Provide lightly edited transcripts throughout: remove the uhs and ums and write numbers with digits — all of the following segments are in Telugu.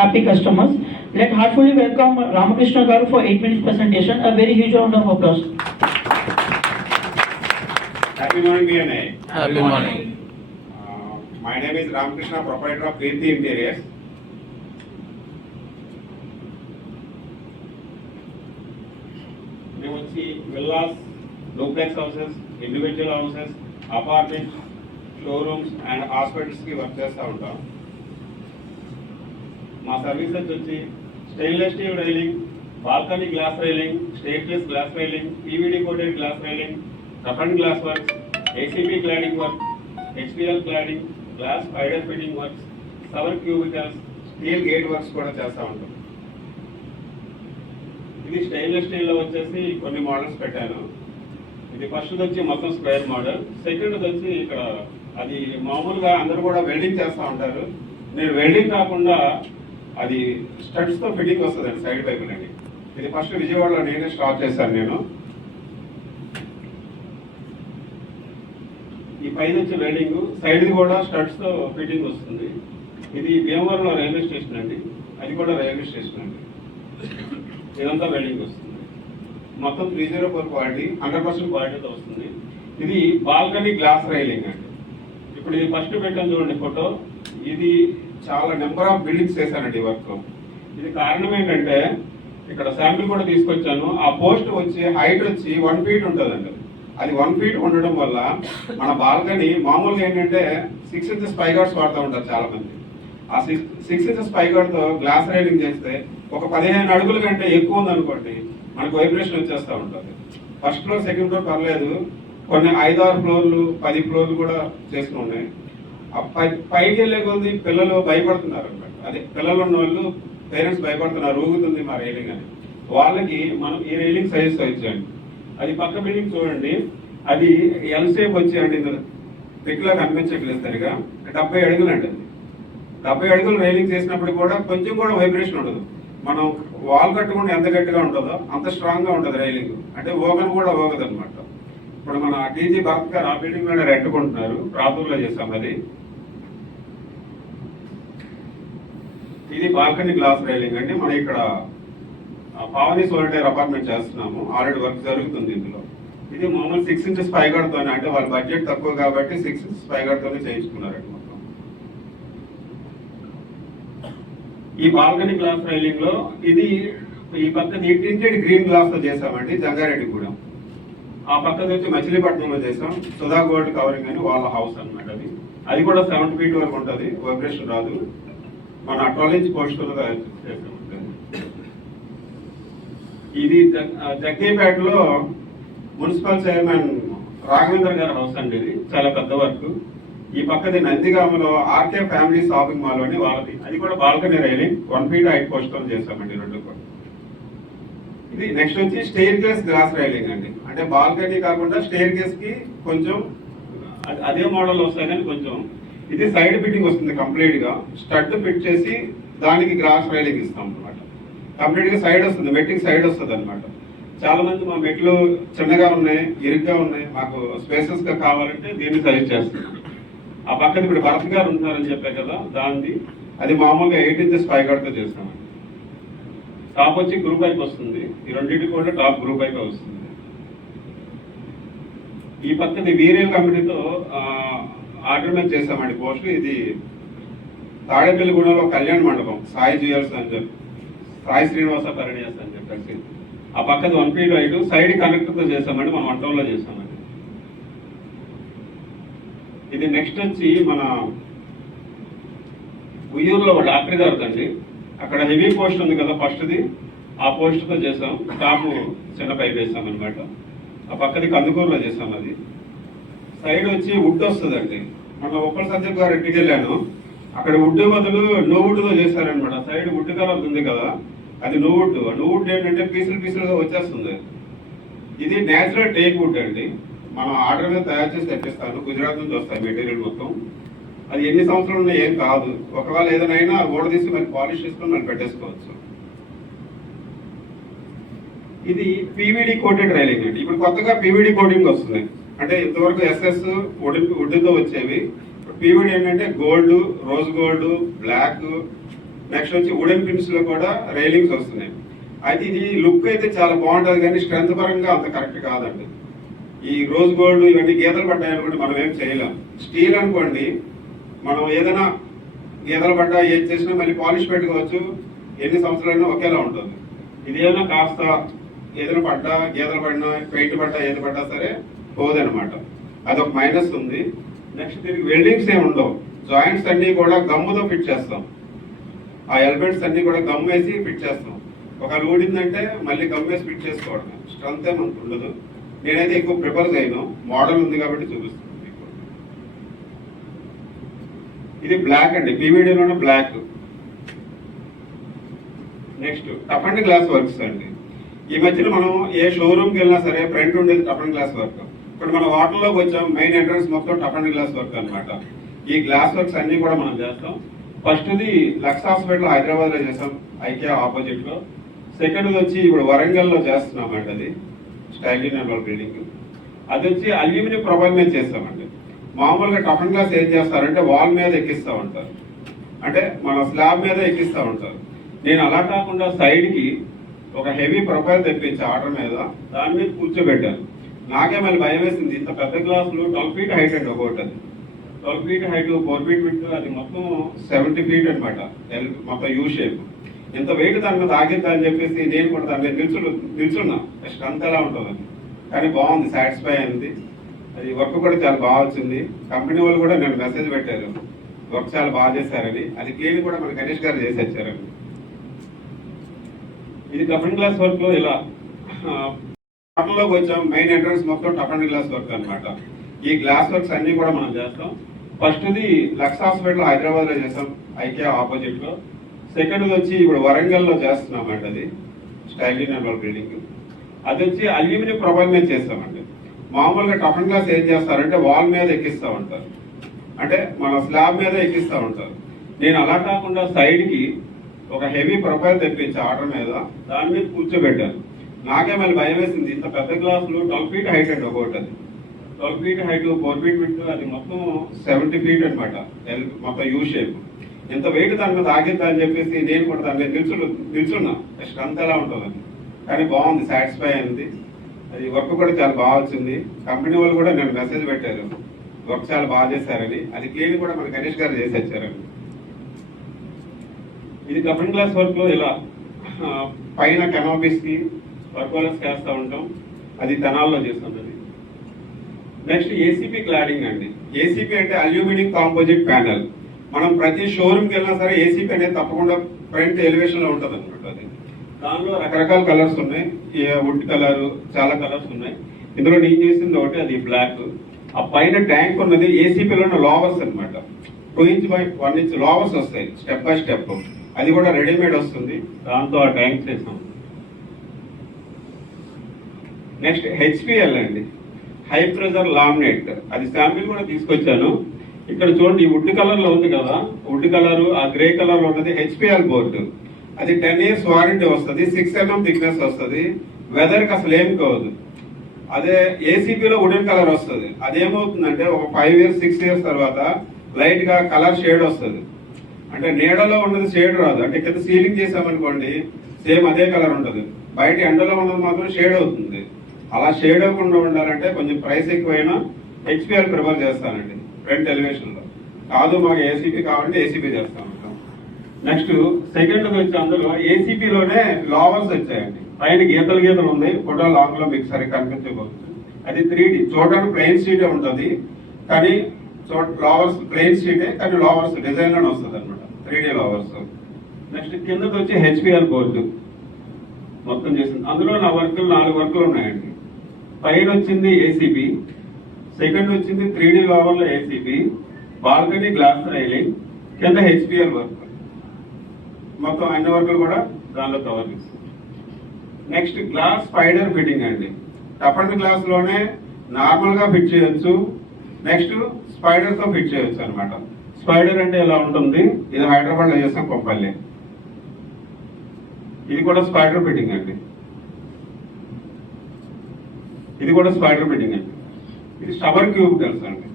happy customers. Let heartfully welcome Ramakrishna Garu for 8 minutes presentation. A very huge round of applause. Happy morning, DNA. Happy morning. My name is Ramakrishna, proprietor of Kirti Interiors. మేము వచ్చి villas, duplex houses, individual houses, apartments, showrooms and హాస్పిటల్స్కి వర్క్ చేస్తూ ఉంటాం. మా సర్వీసెస్ వచ్చి stainless steel railing, balcony glass railing, stateless glass railing, PVD coated glass railing, toughened glass works, ACP cladding work, HPL cladding, glass spider fitting works, shower cubicles, steel gate works కూడా చేస్తూ ఉంటాం. ఇది స్టెయిన్లెస్ స్టీల్లో వచ్చేసి కొన్ని మోడల్స్ పెట్టాను. ఇది ఫస్ట్ వచ్చి మొత్తం స్క్వేర్ మోడల్, సెకండ్ వచ్చి ఇక్కడ అది మామూలుగా అందరూ కూడా వెల్డింగ్ చేస్తూ ఉంటారు. నేను వెల్డింగ్ కాకుండా అది స్టడ్స్తో ఫిట్టింగ్ వస్తుందండి, సైడ్ పైపులండి. ఇది ఫస్ట్ విజయవాడలో నేనే స్టార్ట్ చేశాను నేను. ఈ పైన వచ్చి వెల్డింగ్, సైడ్ది కూడా స్టడ్స్తో ఫిట్టింగ్ వస్తుంది. ఇది భీమవరంలో రైల్వే స్టేషన్ అండి, అది కూడా రైల్వే స్టేషన్ అండి. ఇదంతా వెల్డింగ్ వస్తుంది. మొత్తం 304 క్వాలిటీ, 100% క్వాలిటీతో వస్తుంది. ఇది బాల్కనీ గ్లాస్ రైలింగ్ అండి. ఇప్పుడు ఇది ఫస్ట్ పెట్టాను చూడండి ఫోటో. ఇది చాలా నెంబర్ ఆఫ్ బిల్డింగ్స్ చేశానండి వర్క్. ఇది కారణం ఏంటంటే ఇక్కడ శాంపిల్ కూడా తీసుకొచ్చాను. ఆ పోస్ట్ వచ్చి హైట్ వచ్చి 1 feet ఉంటుందండి. అది 1 feet ఉండడం వల్ల మన బాల్కనీ మామూలుగా ఏంటంటే 6 inches పైగాడ్స్ వాడుతూ ఉంటారు చాలా మంది. ఆ 6 inches పైగాడ్తో గ్లాస్ రైలింగ్ చేస్తే ఒక 15 అడుగుల కంటే ఎక్కువ ఉందనుకోండి, మనకు వైబ్రేషన్ వచ్చేస్తూ ఉంటుంది. ఫస్ట్ ఫ్లోర్, సెకండ్ ఫ్లోర్ పర్లేదు, కొన్ని 5-6 ఫ్లోర్లు 10 ఫ్లోర్లు కూడా చేసుకుని ఉన్నాయి. పైకి వెళ్ళే కొద్ది పిల్లలు భయపడుతున్నారు అనమాట. అదే పిల్లలు ఉన్న వాళ్ళు, పేరెంట్స్ భయపడుతున్నారు, ఊగుతుంది మా రైలింగ్ అని. వాళ్ళకి మనం ఈ రైలింగ్ సజెస్ట్ ఇచ్చాండి. అది పక్క బిల్డింగ్ చూడండి, అది ఎల్ షేప్ వచ్చేయండి, పిక్లో కనిపించట్లేదు సరిగా. 70 అడుగులు అండి. అది 70 అడుగులు రైలింగ్ చేసినప్పుడు కూడా కొంచెం కూడా వైబ్రేషన్ ఉండదు. మనం వాల్ కట్టుకుంటే ఎంత గట్టిగా ఉంటుందో అంత స్ట్రాంగ్గా ఉంటుంది రైలింగ్. అంటే ఓగను కూడా ఓగదు అనమాట. ఇప్పుడు మన టీజీ భరత్ గారు ఆ బిల్డింగ్ లోనే రెంట్కుంటున్నారు, ప్రాపర్లో చేస్తాం. అది ఇది బాల్కనీ గ్లాస్ రైలింగ్ అండి. మనం ఇక్కడ పావని సోలిటైర్ అపార్ట్మెంట్ చేస్తున్నాము, ఆల్రెడీ వర్క్ జరుగుతుంది ఇందులో. ఇది మామూలు 6 inches పైగాడుతోనే, అంటే వాళ్ళ బడ్జెట్ తక్కువ కాబట్టి 6 inches పైగాడుతోనే చేయించుకున్నారండి మొత్తం. ఈ బాల్కనీ గ్లాస్ రైలింగ్ లో ఇది ఈ పక్కన టింటెడ్ గ్రీన్ గ్లాస్ తో చేసామండి, జంగారెడ్డిగూడెం. ఆ పక్కన వచ్చి మచిలీపట్నంలో చేసాం, సుధా గోల్డ్ కవరింగ్ అని వాళ్ళ హౌస్ అనమాట. అది కూడా 7 feet వరకు ఉంటుంది, వైబ్రేషన్ రాదు. మన 12 inch పోస్ట్ చేసాం. ఇది జగ్గేపేటలో మున్సిపల్ చైర్మన్ రాఘవేంద్ర గారి హౌస్ అండి. ఇది చాలా పెద్ద వర్క్. ఈ పక్కది నందిగామలో ఆర్కే ఫ్యామిలీ షాపింగ్ మాల్ అని వాళ్ళది, అది కూడా balcony railing 1 feet height post తో చేసామండి, రెండు కూడా. ఇది నెక్స్ట్ వచ్చి స్టెయిర్ కేస్ గ్లాస్ రైలింగ్ అండి. అంటే బాల్కనీ కాకుండా స్టెయిర్ కేస్ కి కొంచెం అదే మోడల్ వస్తాయి కానీ కొంచెం ఇది సైడ్ ఫిట్టింగ్ వస్తుంది కంప్లీట్ గా. స్టడ్ ఫిట్ చేసి దానికి గ్లాస్ రైలింగ్ ఇస్తాం అనమాట. కంప్లీట్ గా సైడ్ వస్తుంది, మెట్టింగ్ సైడ్ వస్తుంది అనమాట. చాలా మంది మా మెట్లు చిన్నగా ఉన్నాయి, ఇరుగ్గా ఉన్నాయి, మాకు స్పేసెస్ గా కావాలంటే దీన్ని సజెస్ట్ చేస్తున్నాం. ఆ పక్కన ఇప్పుడు భరత్ గారు ఉంటున్నారని చెప్పే కదా, దాన్ని అది మామూలుగా 8 inches పైగాడుతో చేస్తామండి. టాప్ వచ్చి గ్రూప్ పైప్ వస్తుంది, ఈ రెండింటి కూడా టాప్ గ్రూప్ పైప్ వస్తుంది. ఈ పక్కది వీరియల్ కంపెనీతో ఆర్డర్ మీద చేసామండి పోస్ట్. ఇది తాడేపల్లిగూడెంలో కళ్యాణ మండపం, సాయి జ్యువెల్స్ అని చెప్పి, సాయి శ్రీనివాస పరిణయాస్ అని చెప్పేసి. ఆ పక్కది 1 feet హైట్ సైడ్ కనెక్టర్తో చేసామండి, మనం 1 townలో చేసామండి. ఇది నెక్స్ట్ వచ్చి మన ఉయ్యూరులో డాక్టర్ గారు అండి, అక్కడ హెవీ పోస్ట్ ఉంది కదా ఫస్ట్ది, ఆ పోస్ట్తో చేసాం. టాప్ చిన్న పైప్ వేసాం అనమాట. ఆ పక్కది కందుకూరులో చేసాం. అది సైడ్ వచ్చి వుడ్ వస్తుందండి. మన ఉప్పల సత్యప్ గారు ఇంటికి వెళ్ళాను, అక్కడ వుడ్ బదులు నువ్వుడ్తో చేశారనమాట. సైడ్ వుడ్ కలర్ ఉంది కదా, అది నువ్వుడ్ ఏంటంటే పీసులుగా వచ్చేస్తుంది. ఇది నేచురల్ టేక్ వుడ్ అండి. మనం ఆర్డర్ మీద తయారు చేసి తెప్పిస్తాను, గుజరాత్ నుంచి వస్తాయి మెటీరియల్ మొత్తం. అది ఎన్ని సంవత్సరాలు ఉన్నా ఏం కాదు. ఒకవేళ ఏదైనా ఓడ తీసి మరి పాలిష్ చేసుకొని మనం పెట్టేసుకోవచ్చు. ఇది పీవీడీ కోటెడ్ రైలింగ్ అండి. ఇప్పుడు కొత్తగా పీవీడీ కోటింగ్ వస్తుంది. అంటే ఇంతవరకు ఎస్ఎస్ వుడ్తో వచ్చేవి. పీవీడీ ఏంటంటే gold, rose gold, black, next వచ్చి వుడెన్ పిన్స్ లో కూడా రైలింగ్స్ వస్తున్నాయి. అయితే ఇది లుక్ అయితే చాలా బాగుంటుంది కానీ స్ట్రెంత్ పరంగా అంత కరెక్ట్ కాదండి. ఈ రోజ్ గోల్డ్ ఇవన్నీ గీతలు పడ్డాయి అనుకోండి మనం ఏం చేయలేం. స్టీల్ అనుకోండి మనం ఏదైనా గీతలు పడ్డా ఏది చేసినా మళ్ళీ పాలిష్ పెట్టుకోవచ్చు, ఎన్ని సంవత్సరాలైనా ఒకేలా ఉంటుంది. ఇది ఏదైనా కాస్త ఏదైనా పడ్డా గీతలు పడినా పెయింట్ పడ్డా ఏది పడ్డా సరే పోదనమాట. అదొక మైనస్ ఉంది. నెక్స్ట్ దీనికి వెల్డింగ్స్ ఏమి ఉండవు. జాయింట్స్ అన్నీ కూడా గమ్ముతో ఫిట్ చేస్తాం. ఆ ఎలిమెంట్స్ అన్నీ కూడా గమ్ వేసి ఫిట్ చేస్తాం. ఒక ఊడిందంటే మళ్ళీ గమ్ వేసి ఫిట్ చేసుకోవడం. స్ట్రెంత్ ఏమంత ఉండదు. నేనైతే ఎక్కువ ప్రిఫర్ చేయను, మోడల్ ఉంది కాబట్టి చూపిస్తాను మీకు. ఇది బ్లాక్ అండి, పీవీడీలోనే black. Next toughened glass works అండి. ఈ మధ్యన మనం ఏ షోరూమ్కి వెళ్ళినా సరే ఫ్రంట్ ఉండేది టఫ్ అండ్ గ్లాస్ వర్క్. ఇప్పుడు మన వాటర్లోకి వచ్చాం, మెయిన్ ఎంట్రన్స్ మొత్తం టఫ్ అండ్ గ్లాస్ వర్క్ అనమాట. ఈ గ్లాస్ వర్క్స్ అన్ని కూడా మనం చేస్తాం. ఫస్ట్ది లక్స్ హాస్పిటల్ హైదరాబాద్ లో చేస్తాం, ఐకియా ఆపోజిట్ లో. సెకండ్ వచ్చి ఇప్పుడు వరంగల్ లో చేస్తున్నాం అండి, అది స్టైలిన్ అండ్ బిల్డింగ్. అది వచ్చి అల్యూమినియం ప్రొఫైల్ మీద చేస్తామండి. మామూలుగా టఫ్ అండ్ గ్లాస్ ఏం చేస్తారంటే వాల్ మీద ఎక్కిస్తూ ఉంటారు, అంటే మన స్లాబ్ మీద ఎక్కిస్తూ ఉంటారు. నేను అలా కాకుండా సైడ్ కి ఒక హెవీ ప్రొఫైల్ తెప్పించి ఆర్డర్ మీద దాని మీద కూర్చోబెట్టాను. నాకే మళ్ళీ భయం వేసింది, ఇంత పెద్ద గ్లాసులు 12 feet హైట్ అండి ఒకటి. అది 12 feet హైట్, 4 feet విడ్త్, అది మొత్తం 70 feet అనమాట. మొత్తం యూ షేప్. ఇంత వెయిట్ దాని మీద ఆగిద్దా అని చెప్పేసి నేను కూడా దాని మీద నిల్చున్నా. స్ట్రెంత్ ఎలా ఉంటుందని. కానీ బాగుంది, సాటిస్ఫై అయింది. అది వర్క్ కూడా చాలా బాగా వచ్చింది. కంపెనీ వాళ్ళు కూడా నేను మెసేజ్ పెట్టారు, వర్క్ చాలా బాగా చేశారని. అది క్లీన్ కూడా మన గణేష్ గారు చేసి వచ్చారండి. ఇది టఫ్ అండ్ గ్లాస్ వర్క్ లో ఇలా లోకి వచ్చాం, మెయిన్ ఎంట్రన్స్ మొత్తం టఫ్ అండ్ గ్లాస్ వర్క్ అనమాట. ఈ గ్లాస్ వర్క్స్ అన్ని కూడా మనం చేస్తాం. ఫస్ట్ది లక్స్ హాస్పిటల్ హైదరాబాద్ లో చేస్తాం, ఐకియా ఆపోజిట్ లో. సెకండ్ వచ్చి ఇప్పుడు వరంగల్ లో చేస్తున్నాం అండి, అది స్టైలిన్ అండ్ బిల్డింగ్. అది వచ్చి అల్యూమినియం ప్రొఫైల్ మీద చేస్తామండి. మామూలుగా టఫ్ అండ్ గ్లాస్ ఏం చేస్తారంటే వాల్ మీద ఎక్కిస్తూ ఉంటారు, అంటే మన స్లాబ్ మీద ఎక్కిస్తూ ఉంటారు. నేను అలా కాకుండా సైడ్ కి ఒక హెవీ ప్రొఫైల్ తెప్పించి ఆర్డర్ మీద దాని మీద కూర్చోబెట్టాను. నాకే మళ్ళీ భయం వేసింది, ఇంత పెద్ద గ్లాసులు 12 feet హైట్ అండి ఒకటి. అది 12 feet హైట్, 4 feet విడ్త్, అది మొత్తం 70 feet అనమాట. మొత్తం యూ షేప్. ఇంత వెయిట్ దాని మీద ఆగిద్దా అని చెప్పేసి నేను కూడా దాని మీద నిల్చున్నా. స్ట్రెంత్ ఎలా ఉంటుందని. కానీ బాగుంది, సాటిస్ఫై అయింది. అది వర్క్ కూడా చాలా బాగా వచ్చింది. కంపెనీ వాళ్ళు కూడా నేను మెసేజ్ పెట్టారు, వర్క్ చాలా బాగా చేశారని. అది క్లీన్ కూడా మన గణేష్ గారు చేసి వచ్చారండి. ఇది టఫ్ అండ్ గ్లాస్ వర్క్ లో ఇలా పైన కెనాపీస్ కి వర్క్ చేస్తూ ఉంటాం. అది తెనాల్లో చేస్తాం. అది నెక్స్ట్ ఏసీపీ క్లాడింగ్ అండి. ఏసీపీ అంటే అల్యూమినియం కాంపోజిట్ ప్యానెల్. మనం ప్రతి షోరూమ్కి వెళ్ళినా సరే ఏసీపీ అనేది తప్పకుండా ఫ్రంట్ ఎలివేషన్ లో ఉంటుంది అనమాట. అది దానిలో రకరకాల కలర్స్ ఉన్నాయి, వుడ్ కలర్, చాలా కలర్స్ ఉన్నాయి. ఇందులో నేను చేసింది ఒకటి, అది బ్లాక్. ఆ పైన ట్యాంక్ ఉన్నది ఏసీపీలో లోవర్స్ అనమాట. 2 inch by 1 inch లోవర్స్ వస్తాయి స్టెప్ బై స్టెప్. అది కూడా రెడీమేడ్ వస్తుంది, దాంతో ఆ ట్యాంక్ చేసాం. నెక్స్ట్ హెచ్పిఎల్ అండి, హై ప్రెజర్ లామినేట్. అది శాంపిల్ కూడా తీసుకొచ్చాను. ఇక్కడ చూడండి, ఈ వుడ్ కలర్ లో ఉంది కదా, వుడ్ కలర్, ఆ గ్రే కలర్ లో ఉన్నది హెచ్పిఎల్ బోర్డు. అది 10 years వారంటీ వస్తుంది, 6 mm థిక్నెస్ వస్తుంది. వెదర్ కి అసలు ఏం కాదు. అదే ఏసీపీలో వుడెన్ కలర్ వస్తుంది. అదేమవుతుందంటే ఒక 5 years 6 years తర్వాత లైట్ గా కలర్ షేడ్ వస్తుంది. అంటే నీడలో ఉన్నది షేడ్ రాదు. అంటే కింద సీలింగ్ చేసామనుకోండి సేమ్ అదే కలర్ ఉంటుంది, బయట ఎండలో ఉన్నది మాత్రం షేడ్ అవుతుంది. అలా షేడ్ అవ్వకుండా ఉండాలంటే కొంచెం ప్రైస్ ఎక్కువైనా హెచ్పిఎల్ ప్రిఫర్ చేస్తానండి ఫ్రంట్ ఎలివేషన్ లో. కాదు మాకు ఏసీపీ కావాలంటే ఏసీపీ చేస్తాం. నెక్స్ట్ సెకండ్ వచ్చి అందులో ఏసీపీలోనే లోవర్స్ వచ్చాయండి. పైన గీతలు గీతలు ఉన్నాయి, ఫోటో లాంగ్ లో మీకు సరిగ్గా కనిపించబోతుంది. అది 3D, చూడడానికి ప్లెయిన్ షీటే ఉంటుంది కానీ లోవర్స్ ప్లెయిన్ షీటే కానీ లోవర్స్ డిజైన్ లోనే వస్తుంది అనమాట, 3D లోవర్స్. నెక్స్ట్ కిందకి వచ్చి హెచ్పిఎల్ బోర్డు మొత్తం చేసింది. అందులో నా వర్కులు 4 వర్కులు ఉన్నాయండి. పైన వచ్చింది ఏసీపీ, సెకండ్ వచ్చింది 3D లోవర్ లో ఏసీపీ, బాల్కనీ గ్లాస్ రైలింగ్, కింద హెచ్పిఎల్ వర్క్. మొత్తం అన్ని వర్కులు కూడా దానిలో కవర్ చేస్తుంది. నెక్స్ట్ గ్లాస్ స్పైడర్ ఫిట్టింగ్ అండి. టఫ్ అండ్ గ్లాస్ లోనే నార్మల్ గా ఫిట్ చేయొచ్చు, నెక్స్ట్ స్పైడర్ తో ఫిట్ చేయొచ్చు అనమాట. స్పైడర్ అంటే ఎలా ఉంటుంది, ఇది హైదరాబాద్ లో చేస్తాం, కొప్పల్లి. ఇది కూడా స్పైడర్ ఫిట్టింగ్ అండి. ఇది కూడా స్పైడర్ ఫిట్టింగ్ అండి. ఇది షవర్ క్యూబ్ తెలుసు అండి,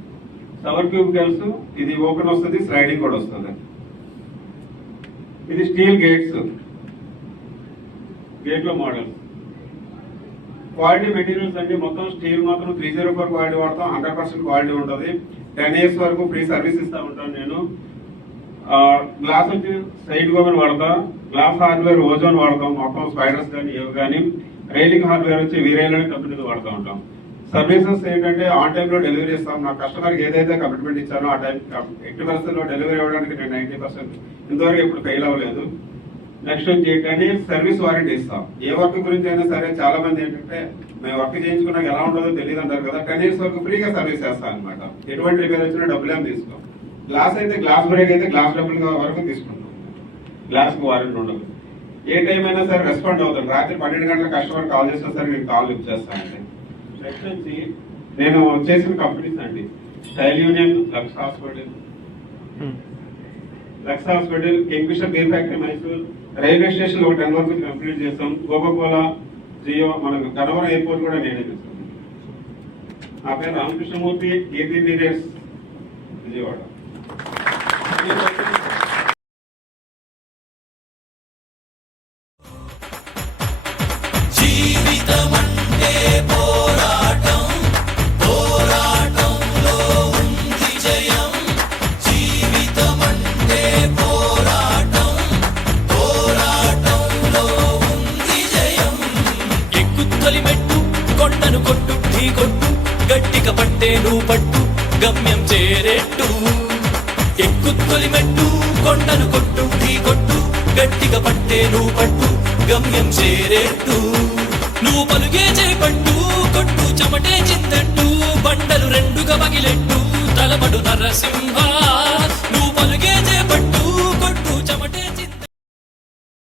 షవర్ క్యూబ్ తెలుసు. ఇది ఓపెన్ వస్తుంది, స్లైడింగ్ కూడా వస్తుంది. ఇది స్టీల్ గేట్స్, గేట్లో మోడల్. క్వాలిటీ మెటీరియల్స్ అండి, మొత్తం స్టీల్ మాత్రం 304 క్వాలిటీ వాడతాం, 100% క్వాలిటీ ఉంటుంది. 10 years వరకు ఫ్రీ సర్వీస్ ఇస్తా ఉంటాను నేను. గ్లాస్ వచ్చి సైడ్ గోమెన్ వాడతా, గ్లాస్ హార్డ్వేర్ ఓజోన్ వాడతాం, మొత్తం స్పైడర్స్ కానీ ఏవి కానీ. రైలింగ్ హార్డ్వేర్ వచ్చి వీరేల్ అనే కంపెనీతో వాడుతూ ఉంటాం. సర్వీసెస్ ఏంటంటే ఆన్ టైంలో డెలివరీ ఇస్తాం. నా కస్టమర్కి ఏదైతే కమిట్మెంట్ ఇచ్చానో ఆ టైం 80% డెలివరీ ఇవ్వడానికి నేను 90% ఇంతవరకు ఎప్పుడు ఫెయిల్ అవ్వలేదు. నెక్స్ట్ వచ్చి 10 years సర్వీస్ వారంటీ ఇస్తాం. ఏ వర్క్ గురించి అయినా సరే చాలా మంది ఏంటంటే మేము వర్క్ చేయించుకున్నాక ఎలా ఉంటుందో తెలియదు అంటారు కదా, 10 years వరకు ఫ్రీగా సర్వీస్ చేస్తాం అనమాట. ఎటువంటి రిపేర్ వచ్చినా డబ్బులేం తీసుకోం. గ్లాస్ అయితే గ్లాస్ బ్రేక్ అయితే గ్లాస్ డబ్బులు వరకు తీసుకుంటాం, గ్లాస్కి వారంటీ ఉండదు. ఏ టైం అయినా సరే రెస్పాండ్ అవుతాను. రాత్రి 12 గంటల కస్టమర్ కాల్ చేసినా సరే నేను కాల్ లిఫ్ట్ చేస్తానండి. నెక్స్ట్ వచ్చి నేను చేసిన కంపెనీస్ అండి, Style Union, Lux hospital, Kingfisher beer factory Mysore, railway station ఒక 10 వరకు కంప్లీట్ చేస్తాం. కోకోకోలా, జియో, మన గన్నవరం ఎయిర్పోర్ట్ కూడా నేనే చేస్తాను. నా పేరు రామకృష్ణమూర్తి, కీర్తి ఇంటీరియర్స్, విజయవాడ. జీవితమంటే పోరాటం, పోరాటంలో ఉంది జయం. జీవితమంటే పోరాటం, పోరాటంలో ఉంది జయం. ఎక్కుతొలి మెట్టు, కొండను కొట్టు, ఢీ కొట్టు, గట్టిగా పట్టే నువ్వు పట్టు, గమ్యం చేరేట్టు. ఎక్కుతొలి మెట్టు, కొండను కొట్టు, ఢీ కొట్టు, గట్టిగా పట్టే నువ్వు పట్టు, గమ్యం చేరేట్టు. నువ్వు పలుగే చేపట్టు, కొట్టు చెమటే చిందట్టు, బండలు రెండుగా పగిలెట్టు, తలపడు నరసింహ. నువ్వు పలుగే చేపట్టు,